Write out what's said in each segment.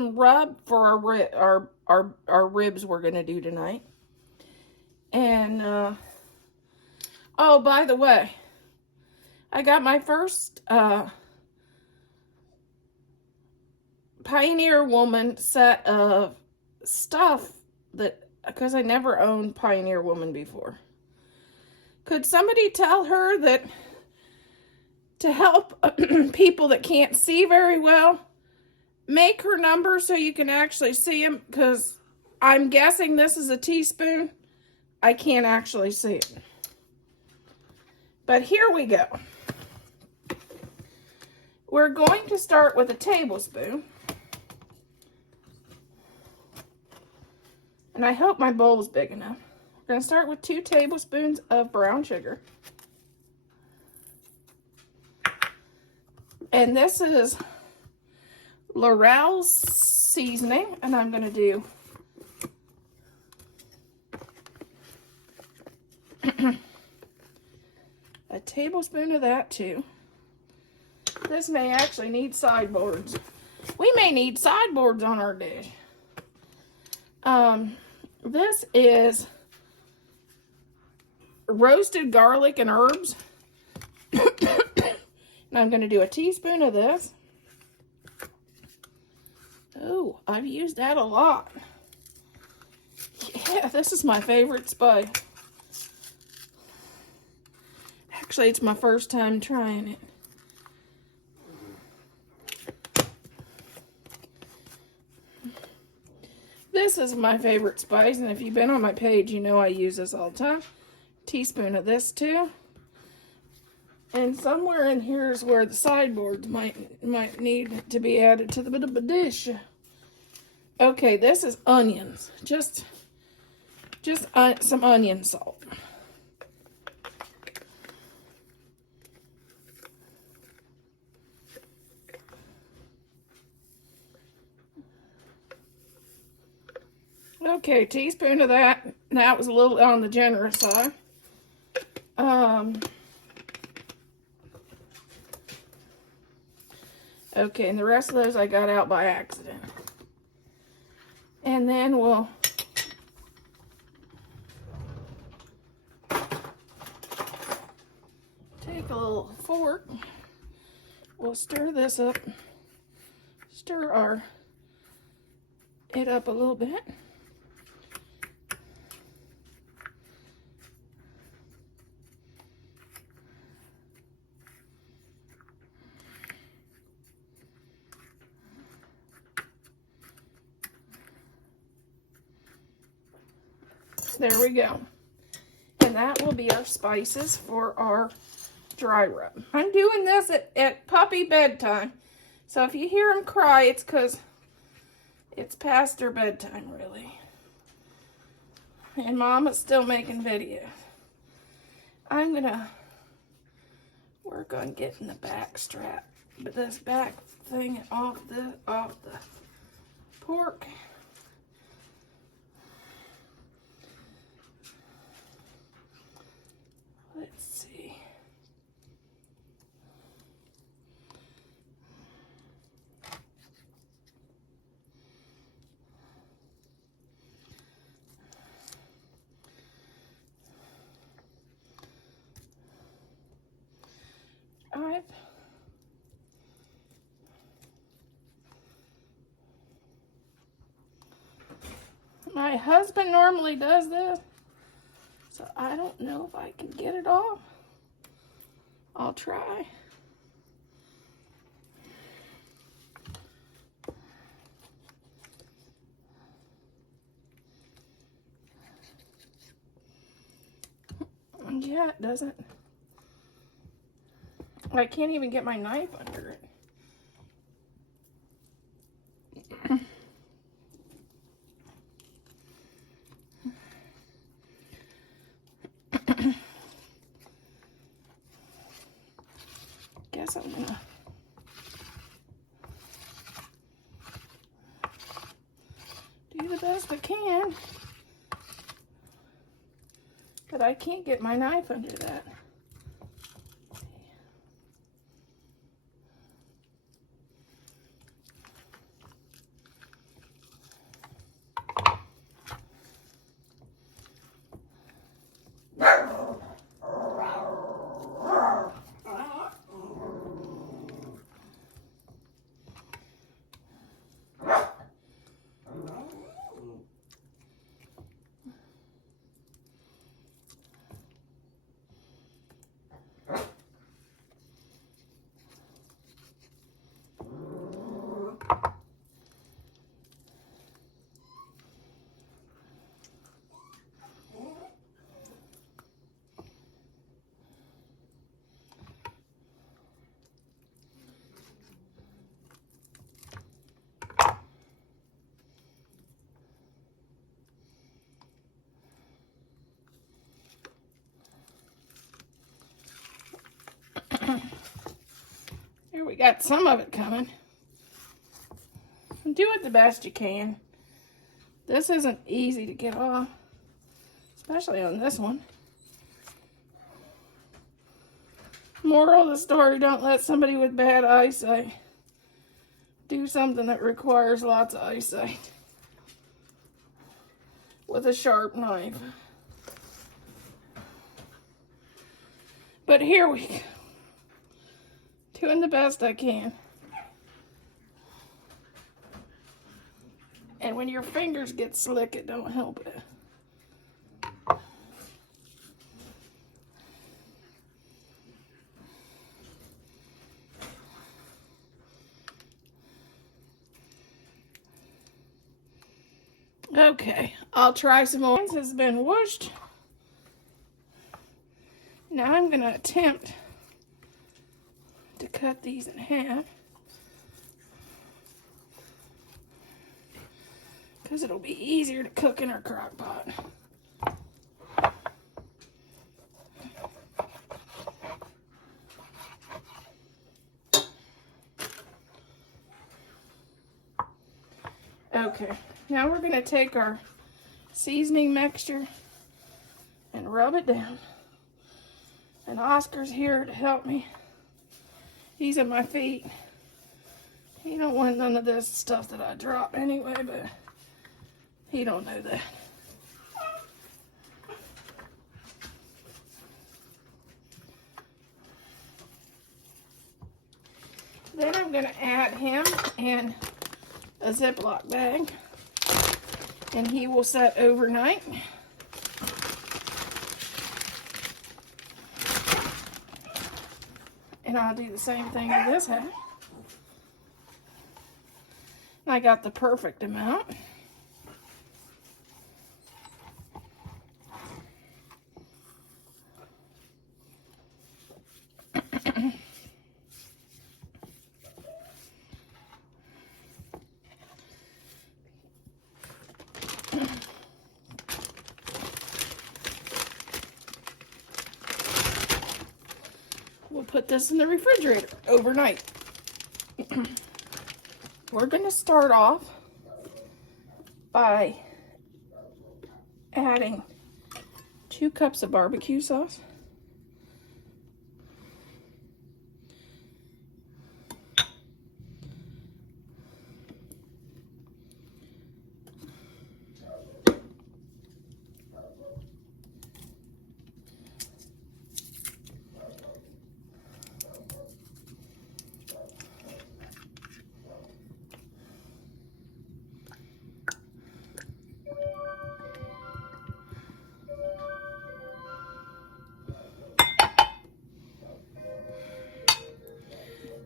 rub for our ribs we're gonna do tonight. And oh, by the way, I got my first Pioneer Woman set of stuff that, because I never owned Pioneer Woman before. Could somebody tell her that to help people that can't see very well, make her number so you can actually see them? Because I'm guessing this is a teaspoon. I can't actually see it. But here we go. We're going to start with a tablespoon. And I hope my bowl is big enough. We're going to start with 2 tablespoons of brown sugar. And this is Laurel's seasoning. And I'm going to do a tablespoon of that too. This may actually need sideboards. We may need sideboards on our dish. This is roasted garlic and herbs. And I'm going to do a teaspoon of this. Oh, I've used that a lot. Yeah, this is my favorite spice. Actually, it's my first time trying it. This is my favorite spice, and if you've been on my page, you know I use this all the time. Teaspoon of this too. And somewhere in here is where the sideboards might need to be added to the bit of a dish. Okay, this is onions. Just some onion salt. Okay, teaspoon of that. That was a little on the generous side. Okay, and the rest of those I got out by accident. And then we'll take a little fork. We'll stir this up. Stir it up a little bit. There we go. And that will be our spices for our dry rub. I'm doing this at puppy bedtime. So if you hear him cry, it's because it's past her bedtime, really. And Mama's still making videos. I'm going to work on getting the back strap, but this back thing off the pork. Let's see. My husband normally does this, so I don't know if I can get it off. I'll try. Yeah, it doesn't. I can't even get my knife under it. Guess I'm gonna do the best I can, but I can't get my knife under that. got some of it coming. Do it the best you can. This isn't easy to get off, especially on this one. Moral of the story, don't let somebody with bad eyesight do something that requires lots of eyesight with a sharp knife. But here we go. Doing the best I can. And when your fingers get slick, it don't help it. Okay, I'll try some more. This has been whooshed. Now I'm going to attempt to cut these in half, because it'll be easier to cook in our crock pot. Okay, now we're going to take our seasoning mixture and rub it down. And Oscar's here to help me. He's at my feet. He don't want none of this stuff that I drop anyway, but he don't know that. Then I'm going to add him in a Ziploc bag, and he will set overnight. And I'll do the same thing to this half. I got the perfect amount. We'll put this in the refrigerator overnight. We're going to start off by adding 2 cups of barbecue sauce.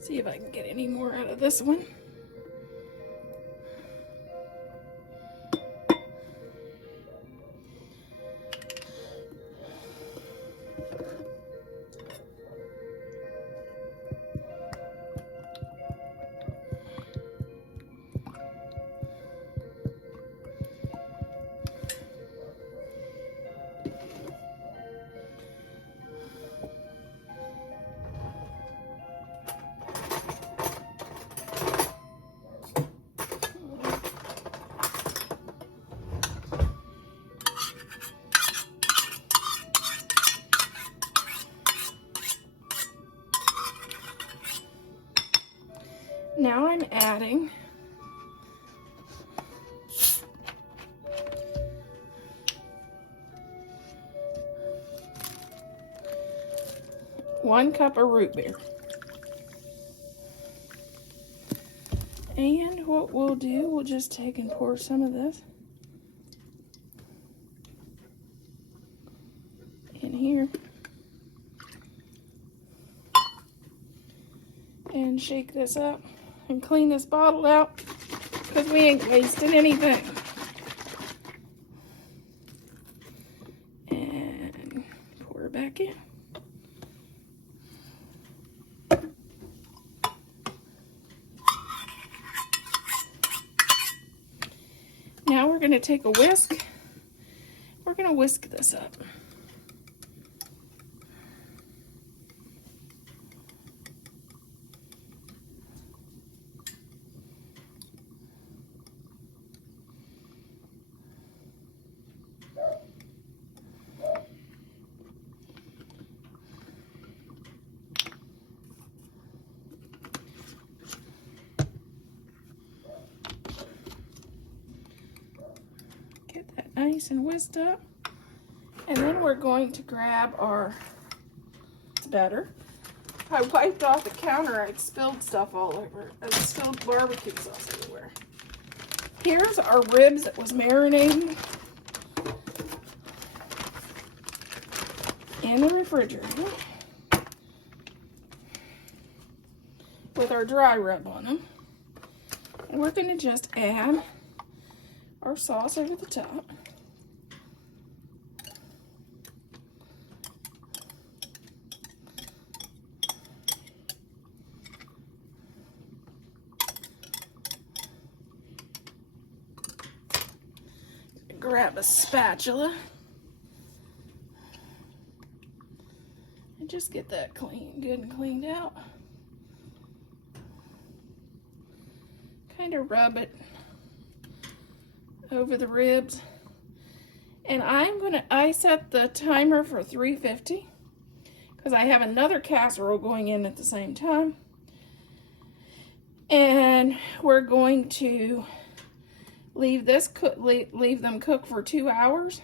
See if I can get any more out of this one. Now I'm adding one cup of root beer. And what we'll do, we'll just take and pour some of this in here. And shake this up and clean this bottle out, because we ain't wasting anything. And pour it back in. Now we're going to take a whisk. We're going to whisk this up. nice and whisked up. And then we're going to grab our batter. I wiped off the counter. I spilled stuff all over. I spilled barbecue sauce everywhere. Here's our ribs that was marinating in the refrigerator with our dry rub on them. And we're going to just add our sauce over the top. Grab a spatula and just get that good and cleaned out. Kind of rub it over the ribs. And I set the timer for 350 because I have another casserole going in at the same time. And we're going to leave them cook for 2 hours,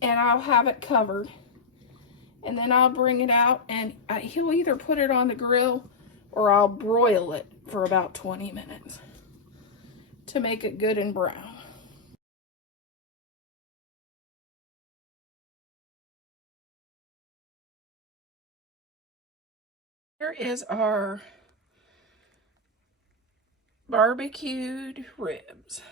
and I'll have it covered, and then I'll bring it out, and he'll either put it on the grill or I'll broil it for about 20 minutes to make it good and brown. Here is our barbecued ribs.